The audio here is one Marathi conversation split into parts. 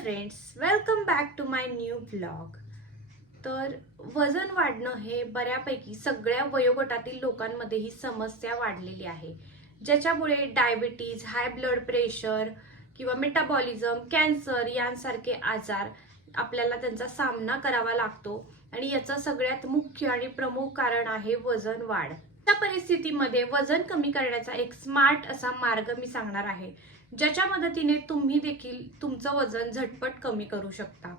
Friends welcome back to my new blog तर वजन वाढणं हे बऱ्यापैकी सगळ्या वयोगटातील लोकांमध्ये ही समस्या वाढलेली आहे. ज्याच्यामुळे डायबिटीज हाय ब्लड प्रेशर किंवा मेटाबॉलिझम कॅन्सर यांसारखे आजार आपल्याला त्यांचा सामना करावा लागतो आणि याचं सगळ्यात मुख्य आणि प्रमुख कारण आहे वजन वाढ. त्या परिस्थितीमध्ये वजन कमी करण्याचा एक स्मार्ट असा मार्ग मी सांगणार आहे. ज्याच्या मदतीने तुम्ही देखील तुमचं वजन झटपट कमी करू शकता.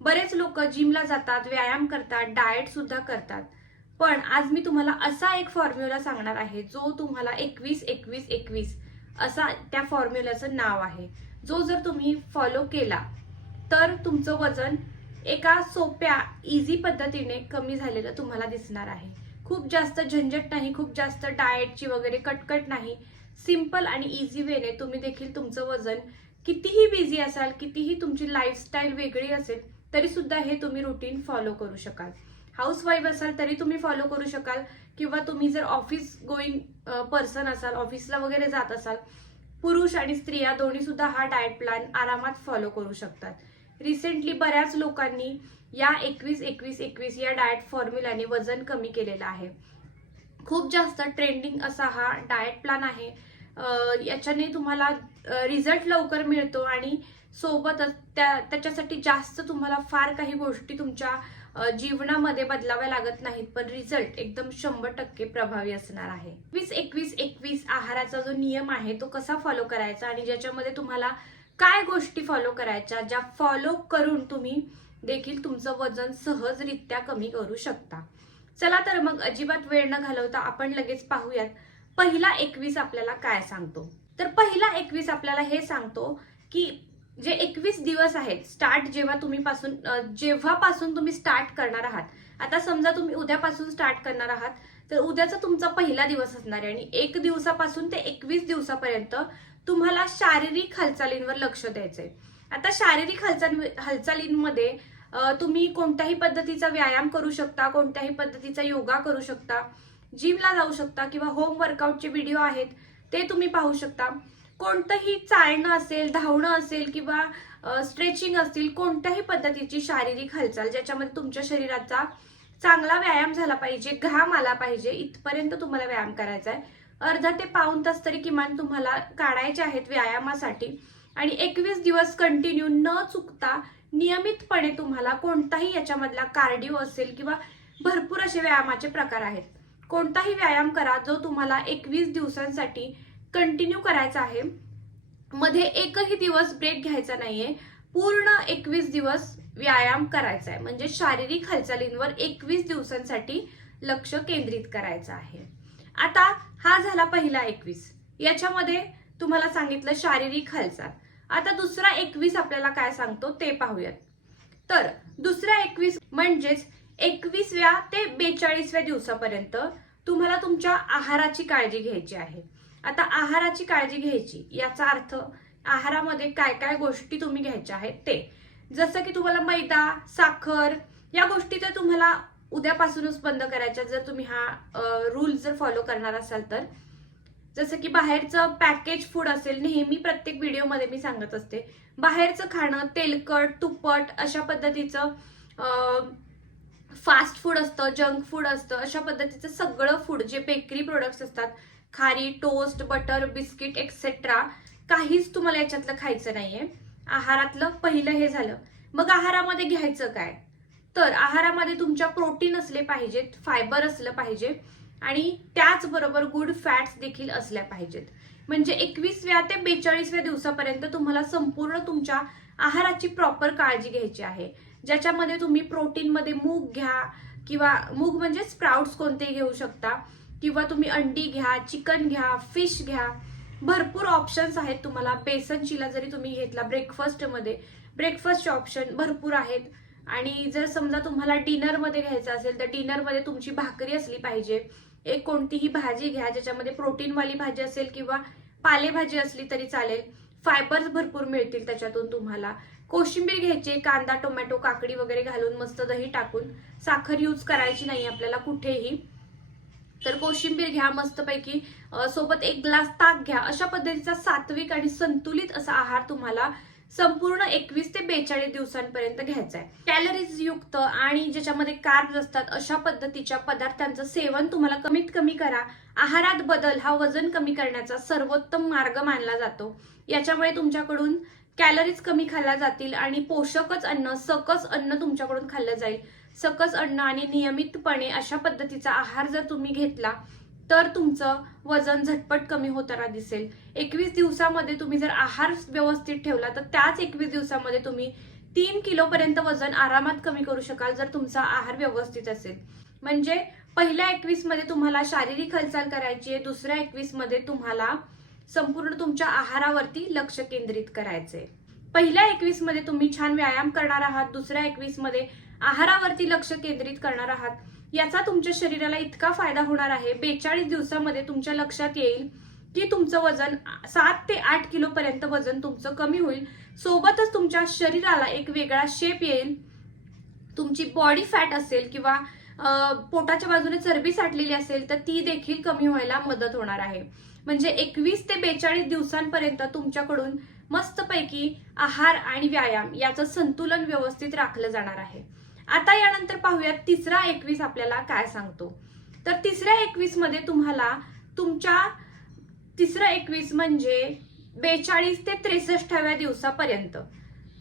बरेच लोक जिमला जातात व्यायाम करतात डाएट सुद्धा करतात. पण आज मी तुम्हाला असा एक फॉर्म्युला सांगणार आहे जो तुम्हाला एकवीस एकवीस एकवीस असा त्या फॉर्म्युल्याचं नाव आहे. जो जर तुम्ही फॉलो केला तर तुमचं वजन एका सोप्या इझी पद्धतीने कमी झालेलं तुम्हाला दिसणार आहे. खूप जास्त झंझट नाही खूप जास्त डाएटची वगैरे कटकट नाही. सिंपल आणि इझी वेने तुम्ही देखील तुमचं वजन कितीही बिझी असाल कितीही तुमची लाईफस्टाईल वेगळी असेल तरी सुद्धा हे तुम्ही रुटीन फॉलो करू शकाल. हाऊस वाईफ असाल तरी तुम्ही फॉलो करू शकाल किंवा तुम्ही जर ऑफिस गोईंग पर्सन असाल ऑफिसला वगैरे जात असाल पुरुष आणि स्त्रिया दोन्ही सुद्धा हा डाएट प्लॅन आरामात फॉलो करू शकतात. रिसेंटली बऱ्याच लोकांनी या एकवीस एकवीस एकवीस या डाएट फॉर्म्युल्याने वजन कमी केलेलं आहे. खूप जास्त ट्रेंडिंग असा हा डाएट प्लॅन आहे. याच्याने तुम्हाला रिझल्ट लवकर मिळतो आणि सोबतच त्या त्याच्यासाठी जास्त तुम्हाला फार काही गोष्टी तुमच्या जीवनामध्ये बदलाव्या लागत नाहीत पण रिझल्ट एकदम शंभर टक्के प्रभावी असणार आहे. वीस एकवीस एकवीस आहाराचा जो नियम आहे तो कसा फॉलो करायचा आणि ज्याच्यामध्ये तुम्हाला काय गोष्टी फॉलो करायच्या ज्या फॉलो करून तुम्ही देखील तुमचं वजन सहजरित्या कमी करू शकता. चला तर मग अजिबात वेळ न घालवता आपण लगेच पाहूयात पहिला एकवीस आपल्याला काय सांगतो. तर पहिला एकवीस आपल्याला हे सांगतो की जे एकवीस दिवस आहेत स्टार्ट जेव्हा तुम्ही पासून जेव्हापासून तुम्ही स्टार्ट करणार आहात आता समजा तुम्ही उद्यापासून स्टार्ट करणार आहात तर उद्याचा तुमचा पहिला दिवस असणार आहे आणि एक दिवसापासून ते एकवीस दिवसापर्यंत तुम्हाला शारीरिक हालचालींवर लक्ष द्यायचंय. आता शारीरिक हालचाल हालचालींमध्ये तुम्ही कोणत्याही पद्धतीचा व्यायाम करू शकता कोणत्याही पद्धतीचा योगा करू शकता जिमला जाऊ शकता किंवा होम वर्कआउटचे व्हिडिओ आहेत ते तुम्ही पाहू शकता. कोणतंही चालणं असेल धावणं असेल किंवा स्ट्रेचिंग असतील कोणत्याही पद्धतीची शारीरिक हालचाल ज्याच्यामध्ये तुमच्या शरीराचा चांगला व्यायाम झाला पाहिजे घाम आला पाहिजे इथपर्यंत तुम्हाला व्यायाम करायचा आहे. अर्धा ते पाऊन तास तरी किमान तुम्हाला काढायचे आहेत व्यायामासाठी. आणि एकवीस दिवस कंटिन्यू न चुकता नियमितपणे तुम्हाला कोणताही याच्यामधला कार्डिओ असेल किंवा भरपूर असे व्यायामाचे प्रकार आहेत. कोणताही व्यायाम करा जो तुम्हाला एकवीस दिवसांसाठी कंटिन्यू करायचा आहे. मध्ये एकही दिवस ब्रेक घ्यायचा नाहीये. पूर्ण एकवीस दिवस व्यायाम करायचा आहे म्हणजे शारीरिक हालचालींवर एकवीस दिवसांसाठी लक्ष केंद्रित करायचं आहे. आता हा झाला पहिला एकवीस. याच्यामध्ये तुम्हाला सांगितलं शारीरिक हालचाल. आता दुसरा एकवीस आपल्याला काय सांगतो ते पाहूयात. तर दुसऱ्या एकवीस म्हणजेच एकवीसव्या ते बेचाळीसव्या दिवसापर्यंत तुम्हाला तुमच्या आहाराची काळजी घ्यायची आहे. आता आहाराची काळजी घ्यायची याचा अर्थ आहारामध्ये काय काय गोष्टी तुम्ही घ्यायच्या आहेत ते. जसं की तुम्हाला मैदा साखर या गोष्टी तर तुम्हाला उद्यापासूनच बंद करायच्या जर तुम्ही हा रूल जर फॉलो करणार असाल तर. जसं की बाहेरचं पॅकेज फूड असेल नेहमी प्रत्येक व्हिडिओमध्ये मी सांगत असते. बाहेरचं खाणं तेलकट तुप्पट अशा पद्धतीचं फास्ट फूड असतं जंक फूड असतं अशा पद्धतीचं सगळं फूड जे बेकरी प्रोडक्ट्स असतात खारी टोस्ट बटर बिस्किट एक्सेट्रा काहीच तुम्हाला याच्यातलं खायचं नाहीये. आहारातलं पहिलं हे झालं. मग आहारामध्ये घ्यायचं काय? तर आहारामध्ये तुमच्या प्रोटीन असले पाहिजेत फायबर असलं पाहिजे आणि त्याचबरोबर गुड फॅट्स देखील असल्या पाहिजेत. म्हणजे एकवीसव्या ते बेचाळीसव्या दिवसापर्यंत तुम्हाला संपूर्ण तुमच्या आहाराची प्रॉपर काळजी घ्यायची आहे. ज्याच्यामध्ये तुम्ही प्रोटीनमध्ये मूग घ्या किंवा मूग म्हणजे स्प्राउट्स कोणतेही घेऊ शकता. किंवा तुम्ही अंडी घ्या चिकन घ्या फिश घ्या. भरपूर ऑप्शन्स आहेत तुम्हाला. बेसन चिला जरी तुम्ही घेतला ब्रेकफास्टमध्ये ब्रेकफास्टचे ऑप्शन भरपूर आहेत. आणि जर समजा तुम्हाला डिनरमध्ये घ्यायचं असेल तर डिनरमध्ये तुमची भाकरी असली पाहिजे. एक कोणतीही भाजी घ्या ज्याच्यामध्ये प्रोटीनवाली भाजी असेल किंवा पालेभाजी असली तरी चालेल. फायबर्स भरपूर मिळतील त्याच्यातून तुम्हाला. कोशिंबीर घ्यायची कांदा टोमॅटो काकडी वगैरे घालून मस्त दही टाकून. साखर यूज करायची नाही आपल्याला कुठेही. तर कोशिंबीर घ्या मस्तपैकी. सोबत एक ग्लास ताक घ्या. अशा पद्धतीचा सात्विक आणि संतुलित असा आहार तुम्हाला संपूर्ण एकवीस ते बेचाळीस दिवसांपर्यंत घ्यायचा आहे कॅलरीज युक्त आणि ज्याच्यामध्ये कार्ब्स असतात अशा पद्धतीच्या पदार्थांचं सेवन तुम्हाला कमीत कमी करा. आहारात बदल हा वजन कमी करण्याचा सर्वोत्तम मार्ग मानला जातो. याच्यामुळे तुमच्याकडून कॅलरीज कमी खाल्ल्या जातील आणि पोषकच अन्न सकस अन्न तुमच्याकडून खाल्लं जाईल. सकस अन्न आणि नियमितपणे अशा पद्धतीचा आहार जर तुम्ही घेतला तर तुमचं वजन झटपट कमी होताना दिसेल. एकवीस दिवसामध्ये तुम्ही जर आहार व्यवस्थित ठेवला तर त्याच एकवीस दिवसामध्ये तुम्ही तीन किलोपर्यंत वजन आरामात कमी करू शकाल जर तुमचा आहार व्यवस्थित असेल. म्हणजे पहिल्या एकवीसमध्ये तुम्हाला शारीरिक हालचाल करायची आहे दुसऱ्या एकवीसमध्ये तुम्हाला संपूर्ण तुमच्या आहारावरती लक्ष केंद्रित करायचंय. पहिल्या एकवीसमध्ये तुम्ही छान व्यायाम करणार आहात दुसऱ्या एकवीसमध्ये आहारावरती लक्ष केंद्रित करणार आहात. याचा तुमच्या शरीराला इतका फायदा होणार आहे. बेचाळीस दिवसामध्ये तुमच्या लक्षात येईल की तुमचं वजन सात ते आठ किलो पर्यंत वजन तुमचं कमी होईल. सोबतच तुमच्या शरीराला एक वेगळा शेप येईल. तुमची बॉडी फॅट असेल किंवा पोटाच्या बाजूने चरबी साठलेली असेल तर ती देखील कमी व्हायला मदत होणार आहे. म्हणजे एकवीस ते बेचाळीस दिवसांपर्यंत तुमच्याकडून मस्तपैकी आहार आणि व्यायाम याचं संतुलन व्यवस्थित राखलं जाणार आहे. आता यानंतर पाहूयात तिसरा एकवीस आपल्याला काय सांगतो. तर तिसऱ्या एकवीसमध्ये तुम्हाला तुमच्या तिसरं एकवीस म्हणजे बेचाळीस ते त्रेसष्टाव्या दिवसापर्यंत.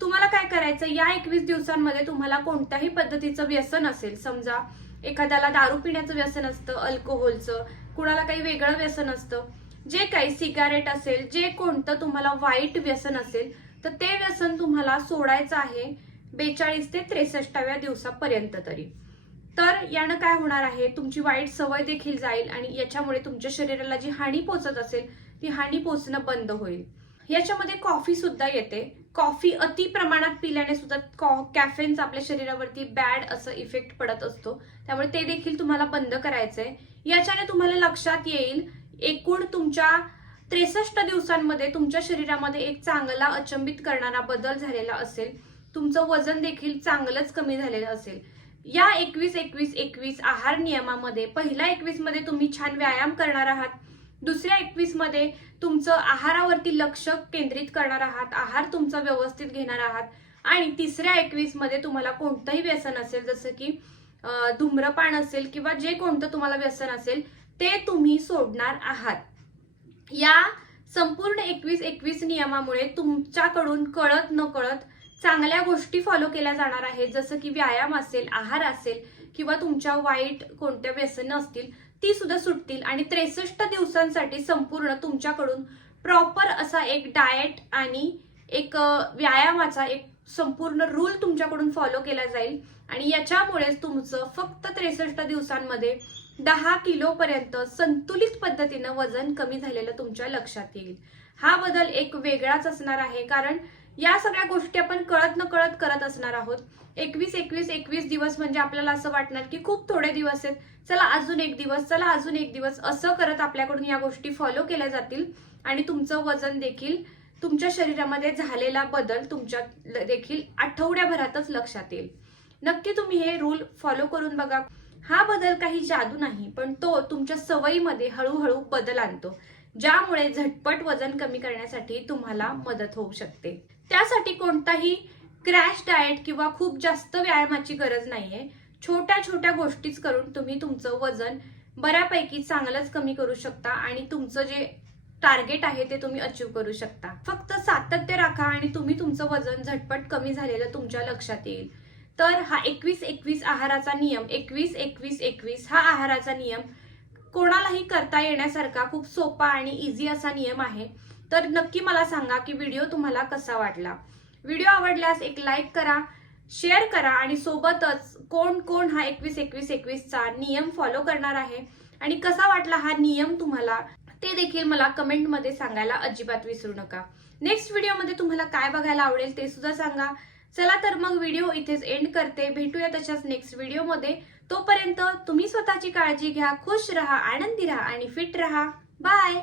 तुम्हाला काय करायचं? या एकवीस दिवसांमध्ये तुम्हाला कोणत्याही पद्धतीचं व्यसन असेल समजा एखाद्याला दारू पिण्याचं व्यसन असतं अल्कोहोलचं कुणाला काही वेगळं व्यसन असतं जे काही सिगारेट असेल जे कोणतं तुम्हाला वाईट व्यसन असेल तर ते व्यसन तुम्हाला सोडायचं आहे. बेचाळीस ते त्रेसष्टाव्या दिवसापर्यंत तरी. तर यानं काय होणार आहे? तुमची वाईट सवय देखील जाईल आणि याच्यामुळे तुमच्या शरीराला जी हानी पोचत असेल ती हानी पोचणं बंद होईल. याच्यामध्ये कॉफी सुद्धा येते. कॉफी अति प्रमाणात पिल्याने सुद्धा कॅफेन्स आपल्या शरीरावरती बॅड असं इफेक्ट पडत असतो. त्यामुळे ते देखील तुम्हाला बंद करायचंय. याच्याने तुम्हाला लक्षात येईल एकूण तुमच्या त्रेसष्ट दिवसांमध्ये तुमच्या शरीरामध्ये एक चांगला अचंबित करणारा बदल झालेला असेल. तुमचं वजन देखील चांगलंच कमी झालेलं असेल. या एकवीस एकवीस एकवीस आहार नियमामध्ये पहिल्या एकवीसमध्ये तुम्ही छान व्यायाम करणार आहात. दुसऱ्या एकवीसमध्ये तुमचं आहारावरती लक्ष केंद्रित करणार आहात. आहार तुमचा व्यवस्थित घेणार आहात. आणि तिसऱ्या एकवीसमध्ये तुम्हाला कोणतंही व्यसन असेल जसं की धूम्रपान असेल किंवा जे कोणतं तुम्हाला व्यसन असेल ते तुम्ही सोडणार आहात. या संपूर्ण एकवीस एकवीस नियमामुळे तुमच्याकडून कळत न कळत चांगल्या गोष्टी फॉलो केल्या जाणार आहेत. जसं की व्यायाम असेल आहार असेल किंवा तुमच्या वाईट कोणत्या व्यसनं असतील ती सुद्धा सुटतील. आणि त्रेसष्ट दिवसांसाठी संपूर्ण तुमच्याकडून प्रॉपर असा एक डाएट आणि एक व्यायामाचा एक संपूर्ण रूल तुमच्याकडून फॉलो केला जाईल. आणि याच्यामुळेच तुमचं फक्त त्रेसष्ट दिवसांमध्ये दहा किलोपर्यंत संतुलित पद्धतीनं वजन कमी झालेलं तुमच्या लक्षात येईल. हा बदल एक वेगळाच असणार आहे. कारण या सगळ्या गोष्टी आपण कळत न कळत करत असणार आहोत. एकवीस एकवीस एकवीस दिवस म्हणजे आपल्याला असं वाटणार की खूप थोडे दिवस आहेत. चला अजून एक दिवस चला अजून एक दिवस असं करत आपल्याकडून या गोष्टी फॉलो केल्या जातील आणि तुमचं वजन देखील तुमच्या शरीरामध्ये झालेला बदल तुमच्या देखील आठवड्याभरातच लक्षात येईल. नक्की तुम्ही हे रूल फॉलो करून बघा. हा बदल काही जादू नाही पण तो तुमच्या सवयीमध्ये हळूहळू बदल आणतो. ज्यामुळे झटपट वजन कमी करण्यासाठी तुम्हाला मदत होऊ शकते. त्यासाठी कोणताही क्रॅश डाएट किंवा खूप जास्त व्यायामाची गरज नाहीये. छोट्या छोट्या गोष्टीच करून तुम्ही तुमचं वजन बऱ्यापैकी चांगलंच कमी करू शकता आणि तुमचं जे टार्गेट आहे ते तुम्ही अचीव करू शकता. फक्त सातत्य राखा आणि तुम्ही तुमचं वजन झटपट कमी झालेलं तुमच्या लक्षात येईल. तर हा एकवीस एकवीस आहाराचा नियम एकवीस एकवीस एकवीस हा आहाराचा नियम कोणालाही करता येण्यासारखा खूप सोपा आणि इझी असा नियम आहे. तर नक्की मला सांगा की व्हिडिओ तुम्हाला कसा वाटला? व्हिडिओ आवडल्यास एक लाईक करा शेअर करा आणि सोबतच कोण कोण हा एकवीस एकवीस एकवीसचा नियम फॉलो करणार आहे आणि कसा वाटला हा नियम तुम्हाला? ते देखील मला कमेंटमध्ये सांगायला अजिबात विसरू नका. नेक्स्ट व्हिडिओमध्ये तुम्हाला काय बघायला आवडेल ते सुद्धा सांगा. चला तर मग व्हिडिओ इथेच एंड करते. भेटूया तशाच नेक्स्ट व्हिडिओमध्ये तोपर्यंत तुम्ही स्वतःची काळजी घ्या खुश रहा आनंदी राहा आणि फिट रहा. बाय